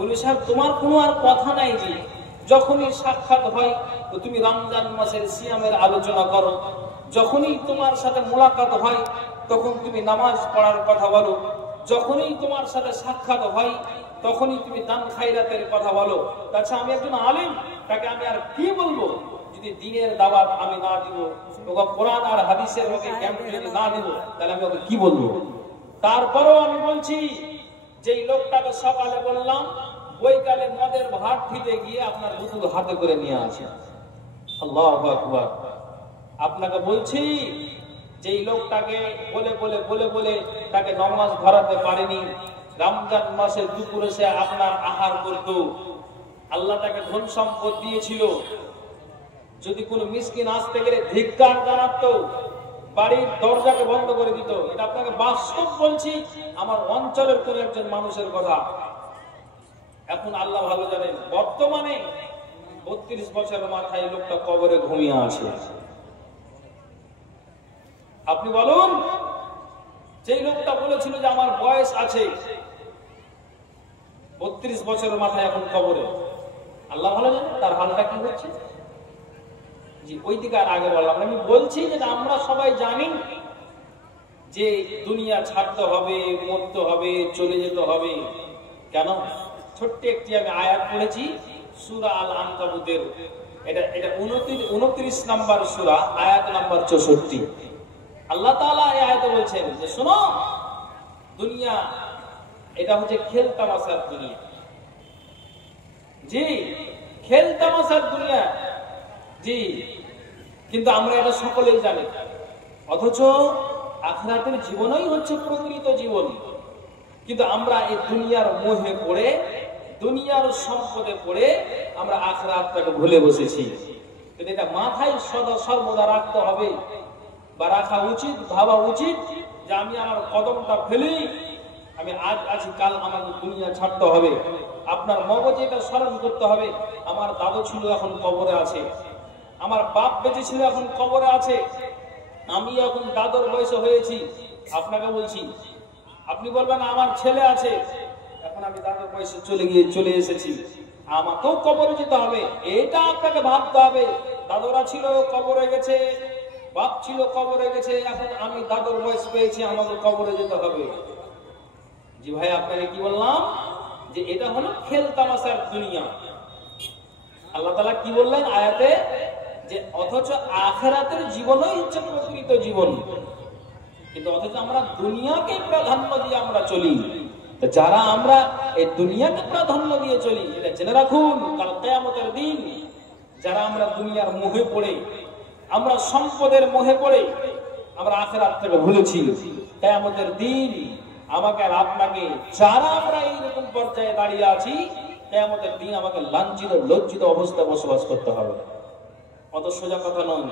বলি সাহেব তোমার কোনো আর কথা নাই যে যখনই সাক্ষাৎ হয় তো তুমি রমজান মাসের সিয়ামের আলোচনা করো, যখনই তোমার সাথে মোলাকাত হয় তখন তুমি নামাজ পড়ার কথা বলো, যখনই তোমার সাথে সাক্ষাৎ হয় তখনই তুমি দান খায়রাতের কথা বলো। আচ্ছা আমি একজন আলেম, তাকে আমি আর কি বলবো যদি দিনের দাওয়াত আমি না দিব, ওকে কোরআন আর হাদিসের ওকে ক্যাম্প যদি না দিব, তাহলে আমি ওকে কি বলবো? তারপরেও আমি বলছি যেই লোকটাকে সকালে বললাম বৈকালে মদের ভাত দিতে গিয়ে আপনার বোতল হাতে করে নিয়ে আসে। আল্লাহু আকবার। আপনাকে বলছি যেই লোকটাকে বলে বলে বলে বলে তাকে নামাজ ধরাতে পারেনি, রমজান মাসে দুপুরে সে আপনার আহার করত, আল্লাহ তাকে ধন সম্পদ দিয়েছিল, যদি কোনো মিসকিন আসতে গেলে ধিক্কার জানাতো, বাড়ির দরজাকে বন্ধ করে দিত। এটা আপনাকে বাস্তব বলছি, আমার অঞ্চলের কোন একজন মানুষের কথা। এখন আল্লাহ ভালো জানেন বর্তমানে 32 বছরের মাথায় লোকটা কবরে ঘুমিয়ে আছে। আপনি বলুন, যে লোকটা বলেছিল যে আমার বয়স আছে, 32 বছরের মাথায় এখন কবরে, আল্লাহ ভালো জানেন তার হালটা কি হচ্ছে। জি ওই দিকে আর আগে বললাম, আমি বলছি যে আমরা সবাই জানি যে দুনিয়া ছাড়তে হবে, মরতে হবে, চলে যেতে হবে। কেন? ছোট্ট একটি আমি আয়াত পড়েছি সূরা আল আনকাবুতের, এটা 29 নাম্বার সূরা, আয়াত নাম্বার 64। আল্লাহ তাআলা এই আয়াতে বলছেন যে শোনো, দুনিয়া এটা হচ্ছে খেল তামাশার দুনিয়া। জি খেল তামাশার দুনিয়া, জি, কিন্তু আমরা এটা সকলেই জানি। অথচ আখিরাতের জীবনই হচ্ছে প্রকৃত জীবন। কিন্তু আমরা এই দুনিয়ার মোহে পড়ে, দুনিয়ার সম্পদে পড়ে আমরা আখিরাতটাকে ভুলে বসেছি। কিন্তু এটা মাথায় সদা সর্বদা রাখতে হবে বা রাখা উচিত, ভাবা উচিত যে আমি আমার কদমটা ফেলি, আমি আজ আছি, কাল আমাকে দুনিয়া ছাড়তে হবে। আপনার মগজে এটা স্মরণ করতে হবে, আমার দাদু ছিল এখন কবরে আছে, আমার বাপ বেঁচে ছিল এখন কবরে আছে, আমি এখন দাদুর বয়সে হয়েছি। আপনাকে বলছি, আপনি বলবেন আমার ছেলে আছে, এখন আমি দাদুর বয়সে চলে এসেছি, আমাকেও কবরে যেতে হবে। এটা আপনাকে ভাবতে হবে। দাদুরা ছিল কবরে গেছে, বাপ ছিল কবরে গেছে, এখন আমি দাদুর বয়স পেয়েছি, আমাকে কবরে যেতে হবে। জি ভাই, আপনাকে কি বললাম যে এটা হলো খেল তামাশার দুনিয়া। আল্লাহ তাআলা কি বললেন আয়াতে, যে অথচ আখিরাতের জীবনই হচ্ছে প্রকৃত জীবন। কিন্তু অথচ আমরা দুনিয়াকে প্রাধান্য দিয়ে আমরা চলি। যারা আমরা এই দুনিয়াকে প্রাধান্য দিয়ে চলি, এটা জেনে রাখুন কাল কিয়ামতের দিন যারা আমরা দুনিয়ার মোহে পড়ে, আমরা সম্পদের মোহে পড়ে আমরা আখিরাত থেকে ভুলেছি, কিয়ামতের দিন আমাকে আর আপনাকে, যারা আমরা এইরকম পর্যায়ে দাঁড়িয়ে আছি, কিয়ামতের দিন আমাকে লাঞ্ছিত লজ্জিত অবস্থায় বসবাস করতে হবে। অত সোজা কথা নয়।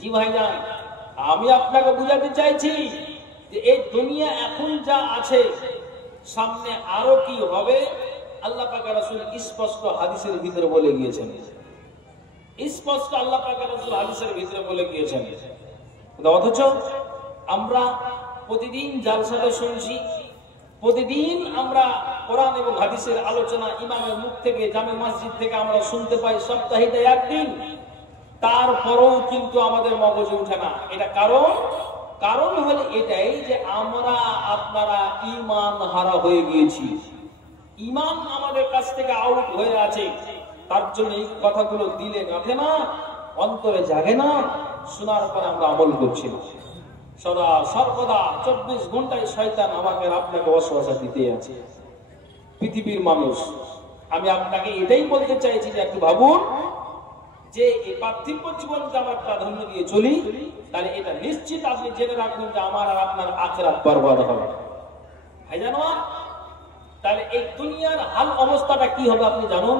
জি ভাইজান, আমি আপনাকে বুঝাতে চাইছি যে এই দুনিয়া এখন যা আছে, সামনে আরো কি হবে আল্লাহ পাক রাসূল স্পষ্ট হাদিসের ভিতরে বলে গিয়েছেন। স্পষ্ট আল্লাহ পাক রাসূল হাদিসের ভিতরে বলে গিয়েছেন। অথচ আমরা প্রতিদিন জালসাতে শুনছি, প্রতিদিন আমরা কোরআন এবং হাদিসের আলোচনা ইমামের মুখ থেকে, জামে মসজিদ থেকে আমরা শুনতে পাই সপ্তাহে একদিন, তারপরেও কিন্তু আমাদের মগজে উঠে না। এটা কারণ হলো এটাই যে আমরা আপনারা ঈমান হারা হয়ে গিয়েছি, ঈমান আমাদের কাছ থেকে আউট হয়ে আছে। তার জন্য এই কথাগুলো দিলে গাঁথে না, অন্তরে জাগে না, শোনার পর আমরা আমল করছি না। সর্বদা 24 ঘন্টায় শয়তান আমাকে আপনাকে ওয়াসওয়াসা দিতে আছে। পৃথিবীর মানুষ, আমি আপনাকে এটাই বলতে চাইছি যে একটু ভাবুন যে এই পার্থিব জীবনকে আমরা প্রাধান্য দিয়ে চলি, তাহলে এটা নিশ্চিত আপনি জেনে রাখুন যে আমার আর আপনার আখিরাত বরবাদ হবে। ভাই জানো, তাহলে এই দুনিয়ার হাল অবস্থাটা কি হবে আপনি জানুন।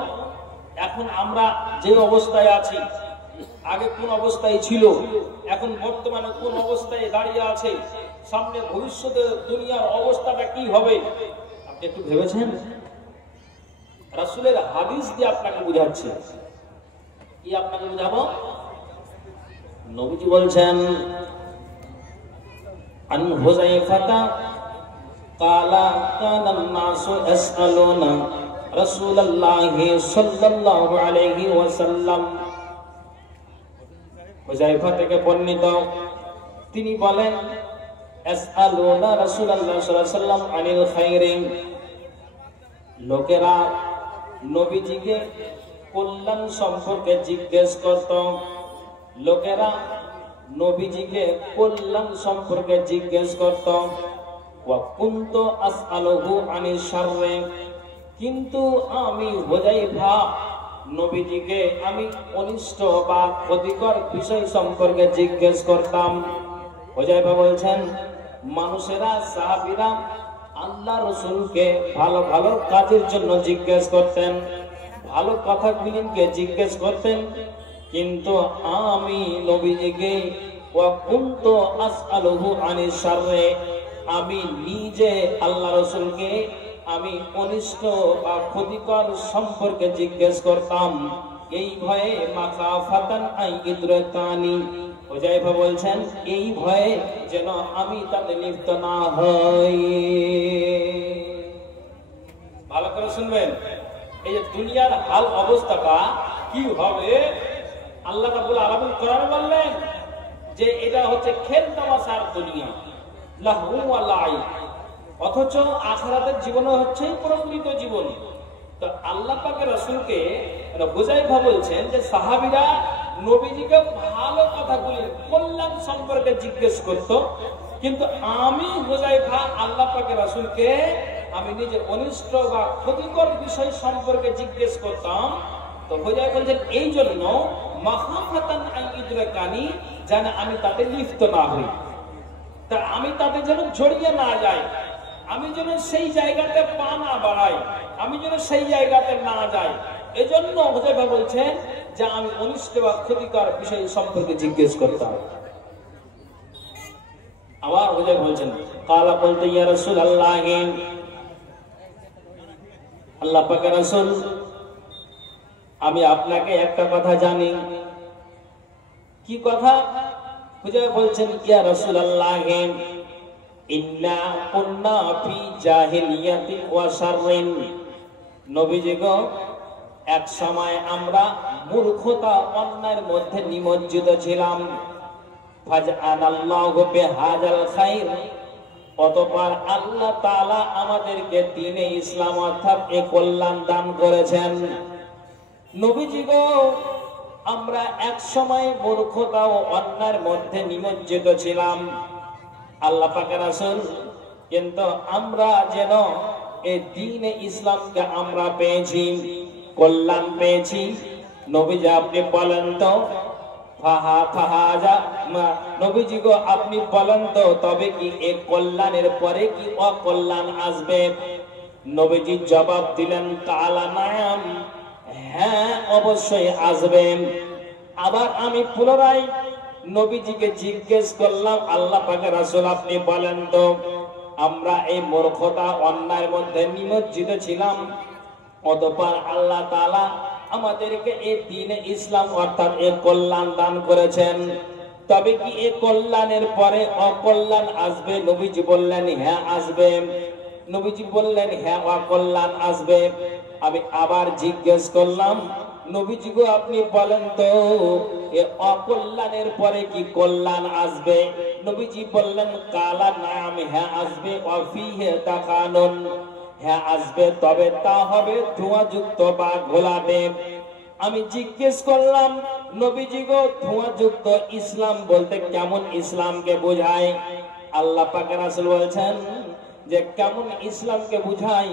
এখন আমরা যে অবস্থায় আছি, আগে কোন অবস্থায় ছিল, এখন বর্তমানে কোন অবস্থায় দাঁড়িয়ে আছে, সামনে ভবিষ্যতে দুনিয়ার অবস্থাটা কি হবে আপনি একটু ভেবেছেন? রাসূলের হাদিস দিয়ে আপনাকে বুঝাচ্ছে। কি আপনাকে বুঝাবো? নবীজি বলছেন, আন হুযায়ফা কালা কানান নাসু ইয়াসআলুনা রাসূলুল্লাহি সাল্লাল্লাহু আলাইহি ওয়াসাল্লাম। হুযায়ফা থেকে বর্ণিত, তিনি বলেন ইয়াসআলুনা রাসূলুল্লাহ সাল্লাল্লাহু আলাইহি ওয়াসাল্লাম আনিল খায়রি, লোকেরা নবীজিকে কল্যাণ সম্পর্কে জিজ্ঞেস করত। লোকেরা নবীজিকে কল্যাণ সম্পর্কে জিজ্ঞেস করত। ওয়া কুনতু আসআলুহু আনিশ শাররি, কিন্তু আমি হুযায়ফা নবীজিকে আমি অনিষ্ট বা ক্ষতিকর বিষয় সম্পর্কে জিজ্ঞেস করতাম। হুযায়ফা বলছেন, মানুষেরা সাহাবীরা আল্লাহ রাসূলকে ভালো ভালো কাজের জন্য জিজ্ঞেস করতেন, ভালো কথাগুলিকে জিজ্ঞেস করতেন, কিন্তু আমি নবীজিকে ওয়া কুনতু আসআলুহু আনিশ শাররি, আমি নিজে আল্লাহ রাসূলকে আমি অনিষ্ট বা ক্ষতিকর সম্পর্কে জিজ্ঞেস করতাম, এই ভয়ে মাখাফাতান আই ইদরাকানি। হুযায়ফা বলছেন, এই ভয়ে যেন আমি তাতে লিপ্ত না হই। ভালো করে শুনবেন, এই যে দুনিয়ার হাল অবস্থাটা কি হবে, আল্লাহ রাব্বুল আলামিন কোরআনে বললেন যে এটা হচ্ছে খেল তামাশার দুনিয়া, লাহু ওয়া লাইব, অথচ আখিরাতের জীবন হচ্ছে প্রকৃত জীবন। তো আল্লাহ পাকের রাসূলকে হুযায়ফা বলছেন যে সাহাবীরা নবীজিকে ভালো কথাগুলি কল্যাণ সম্পর্কে জিজ্ঞেস করত, কিন্তু আমি হুযায়ফা আল্লাহ পাকের রাসূলকে আমি নিজে অনিষ্ট বা ক্ষতিকর বিষয় সম্পর্কে জিজ্ঞেস করতাম। তো হুযায়ফা বলছেন, এই জন্য মাখাফাতান আন ইদরাকানি, যেন আমি তাতে লিপ্ত না হই, তা আমি তাতে যেন জড়িয়ে না যাই, আমি যেন সেই জায়গাতে পা না বাড়াই, আমি যেন সেই জায়গাতে না যাই। এজন্য হুযায়ফা বলছেন যে আমি অনিষ্ট বা ক্ষতিকর বিষয় সম্পর্কে জিজ্ঞেস করতাম। আবার হুযায়ফা বলছেন, কালা বলতে ইয়া রাসূলুল্লাহ, আল্লাহ পাকের রাসূল, আমি আপনাকে একটা কথা জানি। কি কথা? হুযায়ফা বলছেন, ইয়া রাসূলুল্লাহ, ইন্না কুন্না ফি জাহিলিয়াতি ওয়া শাররিন, নবীজি গো, এক সময় আমরা মূর্খতা অন্যায়ের মধ্যে নিমজ্জিত ছিলাম। ফাজআলাল্লাহু বিহাযাল খায়র, অতঃপর আল্লাহ তাআলা আমাদেরকে দ্বীনে ইসলাম অর্থাৎ এ কল্যাণ দান করেছেন। নবীজি গো, আমরা এক সময় মূর্খতা ও অন্যায়ের মধ্যে নিমজ্জিত ছিলাম, আল্লাহ পাকের রাসূল, কিন্তু আমরা যেন এই দ্বীনে ইসলামকে আমরা পেয়েছি, কল্যাণ পেয়েছি। নবীজি আপনি বলেন তো, নবীজি গো আপনি বলেন তো, তবে কি এই কল্যাণের পরে কি অকল্যাণ আসবে? নবীজি জবাব দিলেন, কালা নাম, হ্যাঁ অবশ্যই আসবে। আবার আমি পুনরায় নবীজিকে জিজ্ঞেস করলাম, আল্লাহ পাকের রাসূল আপনি বলেন তো, আমরা এই মূর্খতা অন্যায়ের মধ্যে নিমজ্জিত ছিলাম, অতঃপর আল্লাহ তাআলা আমাদেরকে এই দ্বীনে ইসলাম অর্থাৎ এই কল্যাণ দান করেছেন, তবে কি এই কল্যাণের পরে অকল্যাণ আসবে? নবীজি বললেন হ্যাঁ আসবে। নবীজি বললেন হ্যাঁ অকল্যাণ আসবে। আমি আবার জিজ্ঞেস করলাম, নবীজি গো আপনি বলেন তো, এ অকল্যাণের পরে কি কল্যাণ আসবে? নবীজি বললেন, কালা নাম, হ্যাঁ আসবে, ওয়াফিহি তাকানুন, হ্যাঁ আসবে, তবে তা হবে ধোঁয়াযুক্ত বা ঘোলাটে। আমি জিজ্ঞেস করলাম, নবীজি গো ধোঁয়াযুক্ত ইসলাম বলতে কেমন ইসলামকে বোঝায়? আল্লাহ পাকের রাসূল বলছেন যে কেমন ইসলামকে বুঝায়?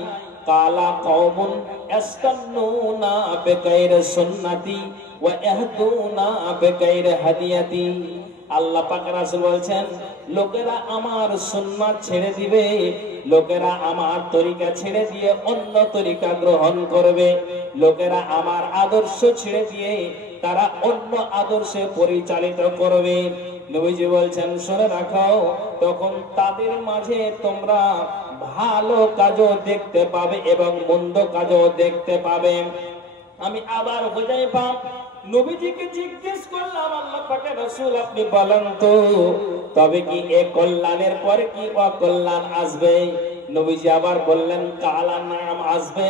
কালা কওমুন ইস্তান্নুনা বিগাইরি সুন্নতি ওয়া ইয়াহদুনা বিগাইরি হাদিয়াতি। আল্লাহ পাক রাসূল বলছেন, লোকেরা আমার সুন্নাত ছেড়ে দিবে, লোকেরা আমার তরিকা ছেড়ে দিয়ে অন্য তরিকা গ্রহণ করবে, লোকেরা আমার আদর্শ ছেড়ে দিয়ে তারা অন্য আদর্শে পরিচালিত করবে। নবীজি বলছেন, শুনে রাখো, তখন তাদের মাঝে তোমরা ভালো কাজও দেখতে পাবে এবং মন্দ কাজও দেখতে পাবে। আমি আবার হুযায়ফা নবীজিকে জিজ্ঞেস করলাম, আল্লাহ পাকের রাসূল আপনি বলেন তো, তবে কি এ কল্যাণের পরে কি অকল্যাণ আসবে? নবীজি আবার বললেন কালা নাম আসবে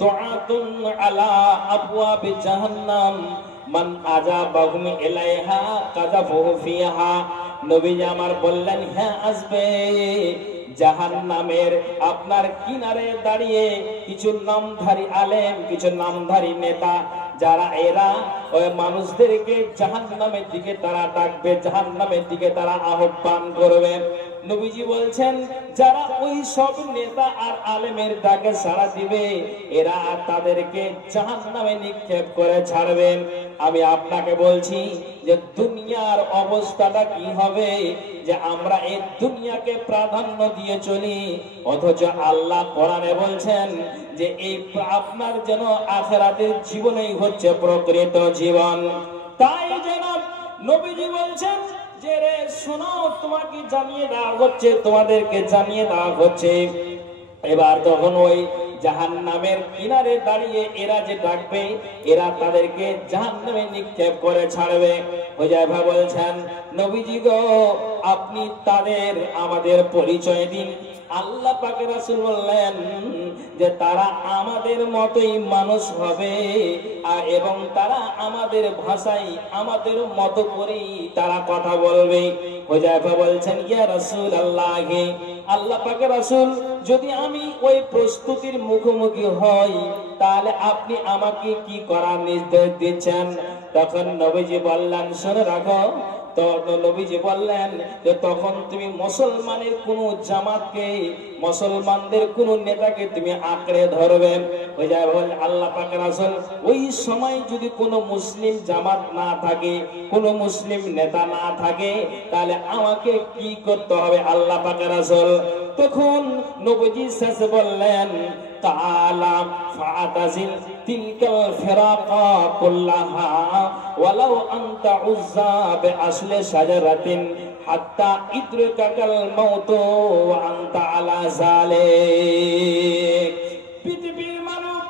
দুআতুন আলা আবওয়াবি জাহান্নাম মান আজাবাহুম ইলাইহা কাযাফুহু ফিহা। নবীজি আমার বললেন হ্যাঁ আসবে। জাহান্নামের আপনার কিনারে দাঁড়িয়ে কিছু নামধারী আলেম, কিছু নামধারী নেতা, যারা এরা ওই মানুষদেরকে জাহান্নামের দিকে তারা ডাকবে, জাহান্নামের দিকে তারা আহ্বান করবে। নবীজি বলছেন যারা ওই সব নেতা আর আলেমের ডাকে সাড়া দিবে, এরা তাদেরকে জাহান্নামে নিক্ষেপ করে ছাড়বেন। আমি আপনাকে বলছি যে দুনিয়ার অবস্থাটা কি হবে, যে আমরা এই দুনিয়াকে প্রাধান্য দিয়ে চলি, অথচ আল্লাহ কোরআনে বলছেন যে এই আপনার যেন আখিরাতের জীবনই হচ্ছে প্রকৃত জীবন। তাই যেন নবীজি বলছেন যে রে শোনো, তোমাকে জানিয়ে দেওয়া হচ্ছে, তোমাদেরকে জানিয়ে দেওয়া হচ্ছে। এবার তখন ওই জাহান্নামের কিনারে দাঁড়িয়ে এরা যে ডাকবে, এরা তাদেরকে জাহান্নামে নিক্ষেপ করে ছাড়বে। হুযায়ফা বলছেন নবীজি গো, আপনি তাদের আমাদের পরিচয় দিন। আল্লাহ পাকের রাসূল বললেন যে তারা আমাদের মতোই মানুষ হবে এবং তারা আমাদের ভাষায় আমাদের মতো করেই তারা কথা বলবে। হুযায়ফা বলছেন ইয়া রাসূলুল্লাহ, আল্লাহ পাকের রাসূল, যদি আমি ওই প্রস্তুতির মুখোমুখি হই তাহলে আপনি আমাকে কি করার নির্দেশ দিচ্ছেন? তখন নবীজি বললেন শুনে রাখো। তো নবীজি বললেন যে তখন তুমি মুসলমানের কোন জামাতকে, মুসলমানদের কোন নেতাকে তুমি আঁকড়ে ধরবে। ওই যায় বল আল্লাহ পাকের রাসূল, ওই সময় যদি কোনো মুসলিম জামাত না থাকে, কোনো মুসলিম নেতা না থাকে, তাহলে আমাকে কি করতে হবে আল্লাহ পাকের রাসূল? তখন নবীজি শেষে বললেন তাআলা ফাতাজিল তিলকাল ফিরাকা কুল্লাহা ওয়ালাউ আনতা উযযা বিআসলি শাজারাতিন হাত্তা ইদরিকাকাল মাউত ওয়া আনতা আলা যালিক। পৃথিবীর মানব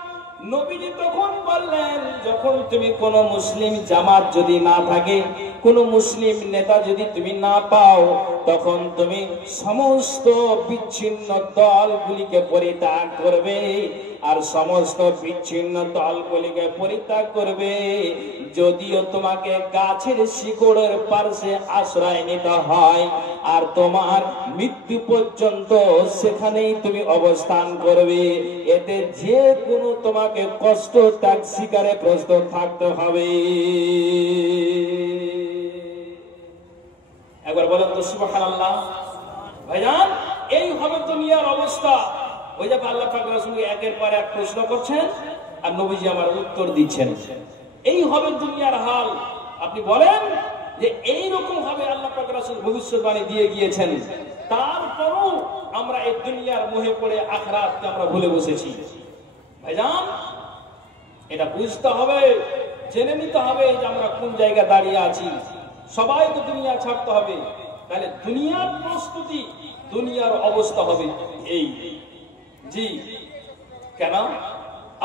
নবীজি তখন বললেন যখন তুমি কোন মুসলিম জামাত যদি না থাকে, কোন মুসলিম নেতা যদি তুমি না পাও, তখন তুমি সমস্ত বিচ্ছিন্ন দলগুলিকে পরিত্যাগ করবে। আর সমস্ত বিচ্ছিন্ন দলগুলিকে পরিত্যাগ করবে, যদিও তোমাকে গাছের শিকড়ের পার্শ্বে আশ্রয় নিতে হয়, আর তোমার মৃত্যু পর্যন্ত সেখানেই তুমি অবস্থান করবে। এতে যে কোনো তোমাকে কষ্ট ত্যাগ স্বীকারে প্রস্তুত থাকতে হবে। একবার বলেন তো সুবহানাল্লাহ। ভাইজান, এই হবে দুনিয়ার অবস্থা। ওই যে আল্লাহ পাক রাসূলকে একের পর এক প্রশ্ন করছেন আর নবীজি আমার উত্তর দিচ্ছেন। এই হবে দুনিয়ার হাল। আপনি বলেন যে এই রকম ভাবে আল্লাহ পাক রাসূল ভবিষ্যৎবাণী দিয়ে গিয়েছেন, তারপরও আমরা এই দুনিয়ার মোহে পড়ে আখিরাতকে আমরা ভুলে বসেছি। ভাইজান, এটা বুঝতে হবে, জেনে নিতে হবে যে আমরা কোন জায়গায় দাঁড়িয়ে আছি। সবাই তো দুনিয়া ছাড়তে হবে, তাহলে দুনিয়ার প্রস্তুতি, দুনিয়ার অবস্থা হবে এই। জি, কেন?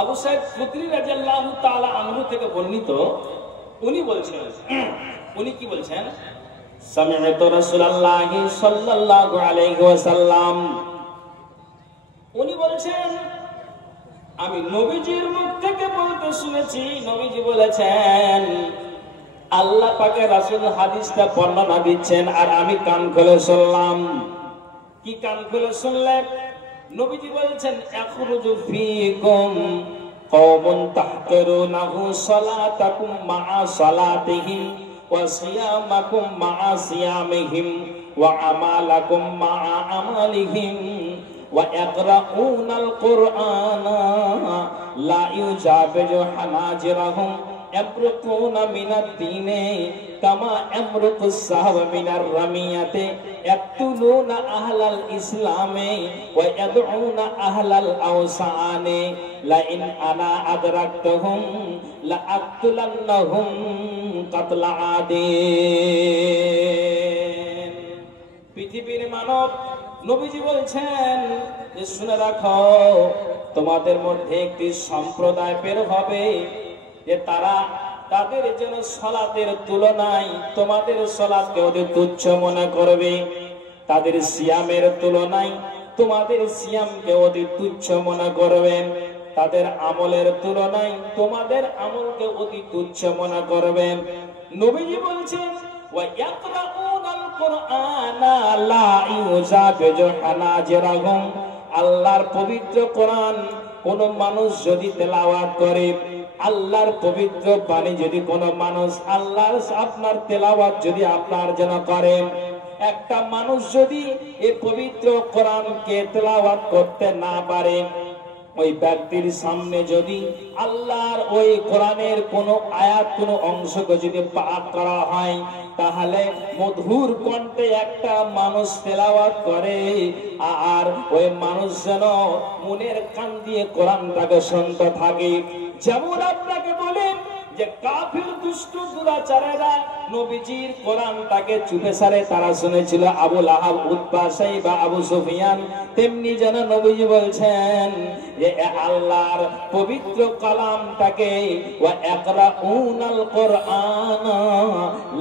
আবু সাইদ খুদরি রাদিয়াল্লাহু তাআলা আনহু থেকে বর্ণিত, উনি বলছেন, উনি কি বলছেন? সামি'তু রাসূলুল্লাহি সাল্লাল্লাহু আলাইহি ওয়াসাল্লাম, উনি বলছেন আমি নবীজির মুখ থেকে বলতে শুনেছি। নবীজি বলেছেন, আল্লাহ পাকের রাসূল হাদিসটা বর্ণনা দিচ্ছেন আর আমি কান খুলে শুনলাম। কি কান খুলে শুনলেন? নবীজি বলছেন ইয়াখরুজু ফীকুম কওমুন তাহকিরুনাহু সালাতাকুম মা'a সালাতিহিম ওয়া সিয়ামাকুম মা'a সিয়ামিহিম ওয়া আমালাকুম মা'a আমালিহিম ওয়া ইয়াকরাউনাল কুরআনা লা ইউজাবিজু হানাজিরাহুম ইয়ামরুকুনা মিনাদ দীনে কামা ইয়ামরুকুস সাহাবা মিনার রামিয়াতে ইয়াকতুলুনা আহলাল ইসলামে ওয়া ইয়াদউনা আহলাল আওসানে লা ইন আনা আদরাকতুহুম লা আকতুলান্নাহুম কাতলা আদিন। পৃথিবীর মানব নবীজি বলছেন যে শুনে রাখো, তোমাদের মধ্যে একটি সম্প্রদায় বের হবে যে তারা তাদের যেন সালাতের তুলনায় তোমাদের সালাতকে অতি তুচ্ছ মনে করবে, তাদের সিয়ামের তুলনায় তোমাদের সিয়ামকে অতি তুচ্ছ মনে করবেন, তাদের আমলের তুলনায় তোমাদের আমলকে অতি তুচ্ছ মনে করবেন। নবীজি বলছেন ওয়া ইয়াকরাউনাল কুরআনা লা ইউজাবিজু হানাজিরাহুম, আল্লাহর পবিত্র কোরআন কোন মানুষ যদি তেলাওয়াত করে, আল্লাহর পবিত্র বাণী যদি কোন মানুষ আল্লাহর আপনার তেলাওয়াত যদি আপনার জন্য করেন, একটা মানুষ যদি এই পবিত্র কোরআনকে তেলাওয়াত করতে না পারে, ওই ব্যক্তির সামনে যদি আল্লাহর ওই কোরআনের কোন আয়াত কোন অংশকে যদি পাঠ করা হয়, তাহলে মধুর কণ্ঠে একটা মানুষ তেলাওয়াত করে আর ওই মানুষ যেন মনের কান দিয়ে কোরআনটাকে শুনতে থাকে। যেমন আপনাকে বলেন যে কাফির দুষ্ট দুরাচারেরা নবীজির কোরআনটাকে চুপে সারে তারা শুনেছিল, আবু লাহাব, উতবা, সাইবা, আবু সুফিয়ান, তেমনি যেন নবীজি বলছেন যে আল্লাহর পবিত্র কালামটাকে ওয়া ইয়াকরাউনাল কুরআন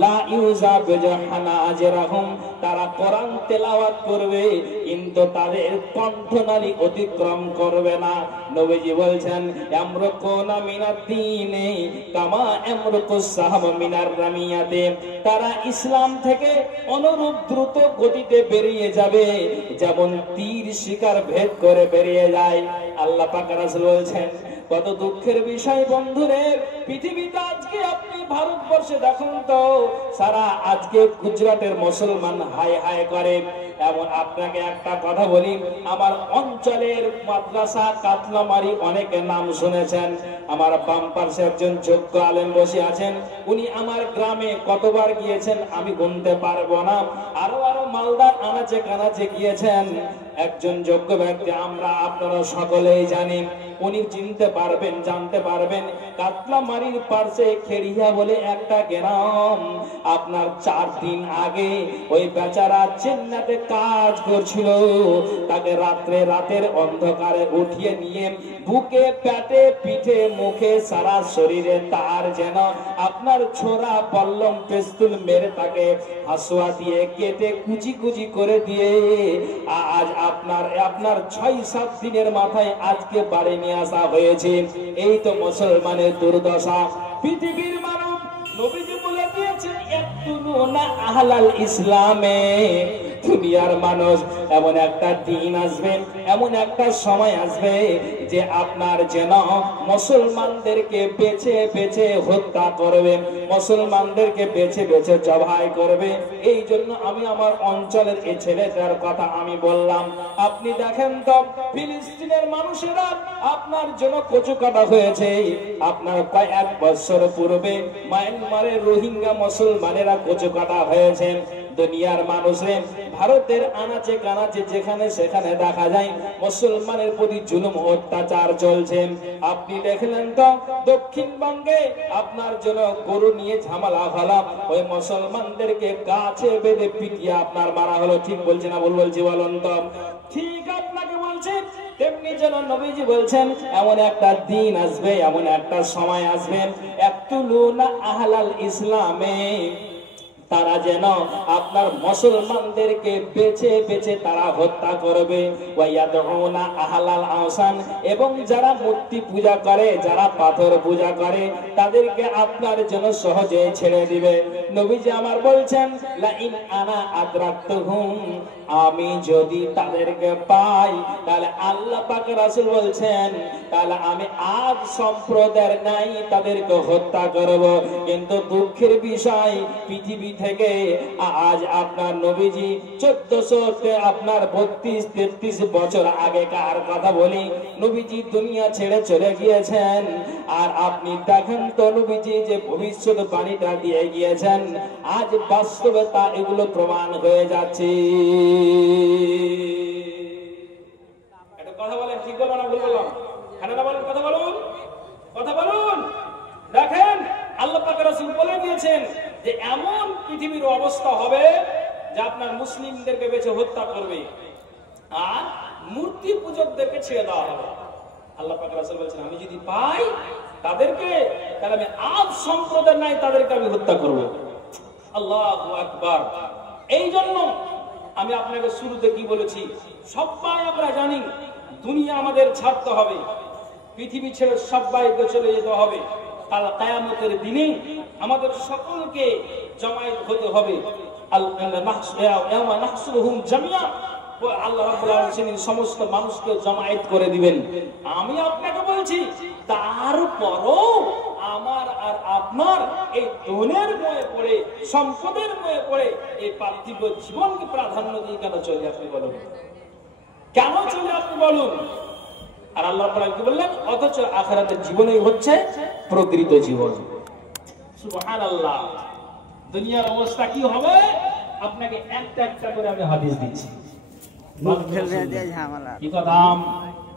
লা ইউজাবিজু হানাজিরাহুম, তারা কোরআন তেলাওয়াত করবে কিন্তু তাদের কণ্ঠনালী অতিক্রম করবে না। নবীজি বলছেন ইয়ামরুকুনা মিনাদ দ্বীনি কামা ইয়ামরুকুস সাহাব মিনার রামিয়াতে, তারা ইসলাম থেকে অনুরূপ দ্রুত গতিতে বেরিয়ে যাবে যেমন তীর শিকার ভেদ করে বেরিয়ে যায়। আল্লাহ পাক রাসূল বলছেন, কত দুঃখের বিষয় বন্ধুরে, পৃথিবীতে আজকে আপনি ভারতবর্ষে দেখুন তো, সারা আজকে গুজরাটের মুসলমান হাই হাই করে। এমন আপনাকে একটা কথা বলি, আমার অঞ্চলের মাদ্রাসা কাতলামারি অনেকের নাম শুনেছেন। আমার বাম পাশে একজন যোগ্য আলেম বসে আছেন, উনি আমার গ্রামে কতবার গিয়েছেন আমি গুনতে পারবো না। আরো আরো মালদার আনাচে কানাচে গিয়েছেন। একজন যোগ্য ব্যক্তি, আমরা আপনারা সকলেই জানি, উনি চিনতে পারবেন, জানতে পারবেন, কাতলামারির পাশে খেড়িয়া বলে একটা গ্রাম। আপনার 4 দিন আগে ওই বেচারা চেন্নাইতে কাজ করছিল, তাকে রাতের অন্ধকারে উঠিয়ে নিয়ে বুকে, পেটে, পিঠে, মুখে, সারা শরীরে তার যেন আপনার ছোরা বল্লম পেস্তুল মেরে তাকে হাসুয়া দিয়ে কেটে কুচি কুচি করে দিয়ে আজ আপনার 6-7 দিনের মাথায় আজকে বাড়ি নিয়ে আসা হয়েছে। এই তো মুসলমানের দুর্দশা। পৃথিবীর মানব নবীজি বলে দিয়েছেন ইয়াকতুলুনা আহলাল ইসলামে, দুনিয়ার মানুষ এমন একটা দিন আসবে, এমন একটা সময় আসবে যে আপনার যেন মুসলমানদেরকে বেছে বেছে হত্যা করবে, মুসলমানদেরকে বেছে বেছে জবাই করবে। এই জন্য আমি আমার অঞ্চলের এই ছেলেটার কথা আমি বললাম। আপনি দেখেন তো ফিলিস্তিনের মানুষেরা আপনার জন্য কচু কাটা হয়েছে। আপনার কয়েক বছর পূর্বে মায়ানমারের রোহিঙ্গা মুসলমানেরা কচু কাটা হয়েছে। দুনিয়ার মানুষের ভারতের আনাচে কানাচে যেখানে সেখানে দেখা যায় মুসলমানের প্রতি জুলুম অত্যাচার চলছে। আপনি দেখলেন তো দক্ষিণবঙ্গে আপনার জন্য গরু নিয়ে ঝামেলা হলো, ওই মুসলমানদেরকে গাছে বেঁধে পিটিয়ে আপনার মারা হলো। ঠিক বলছি না ভুল বলছি বলুন তো? ঠিক আপনাকে বলছে। তেমনি যেন নবীজি বলছেন এমন একটা দিন আসবে, এমন একটা সময় আসবে, ইয়াকতুলুনা আহলাল ইসলামে, তারা যেন আপনার মুসলমানদেরকে বেছে বেছে তারা হত্যা করবে। ওয়ায়াদউনা আহলাল আওসান, এবং যারা মূর্তি পূজা করে, যারা পাথর পূজা করে, তাদেরকে আপনার জন্য সহজে ছেড়ে দিবে। নবীজি আমার বলছেন লা ইন আনা আদরাকতুহুম, আমি যদি তাদেরকে পাই তাহলে আল্লাহ পাক রাসূল বলছেন তাহলে আমি আজ সম্প্রদায়ের নাই তাদেরকে হত্যা করব। কিন্তু দুঃখের বিষয় পৃথিবী থেকে আজ আপনার নবীজি 1400 আপনার 32-33 বছর আগেকার কথা বলি, নবীজি দুনিয়া ছেড়ে চলে গিয়েছেন। আর আপনি দেখেন তো নবীজি যে ভবিষ্যৎ বাণীটা দিয়ে গিয়েছেন আজ বাস্তবে তা এগুলো প্রমাণ হয়ে যাচ্ছে। একটা কথা বলেন, ঠিক বললাম না ভুল বললাম? হ্যাঁ না বলেন, কথা বলুন, কথা বলুন। দেখেন আল্লাহ পাক রাসূল বলে দিয়েছেন যে এমন পৃথিবীর অবস্থা হবে যে আপনার মুসলিমদেরকে বেছে হত্যা করবে আর মূর্তি পূজকদেরকে ছেড়ে দেওয়া হবে। আল্লাহ পাক রাসূল বলেছেন আমি যদি পাই তাদেরকে তাহলে আমি আজ সম্প্রদায় নাই তাদেরকে আমি হত্যা করব। আল্লাহু আকবার। এই জন্য আমি আপনাকে শুরুতে কি বলেছি, সবাই আমরা জানি দুনিয়া আমাদের ছাড়তে হবে, পৃথিবী ছেড়ে সবাইকে চলে যেতে হবে। কাল কিয়ামতের দিনে আমাদের সকলকে জমায়েত হতে হবে। আল্লাহ রাব্বুল আলামিন সমস্ত মানুষকে জমায়েত করে দিবেন। আমি আপনাকে বলছি, তারপরও আমার আর আপনার এই ধনের ময়ে পড়ে, সম্পদের ময়ে পড়ে এই পার্থিব জীবনকে প্রাধান্য দিয়ে কেন চলে, আপনি বলুন কেন চলে, আপনি বলুন। আর আল্লাহ রাব্বুল আলামিন কি বললেন, অথচ আখিরাতের জীবনই হচ্ছে প্রকৃত জীবন। সুবহানাল্লাহ। দুনিয়ার অবস্থা কি হবে আপনাকে একটা একটা করে আমি হাদিস দিচ্ছি। কি কথা?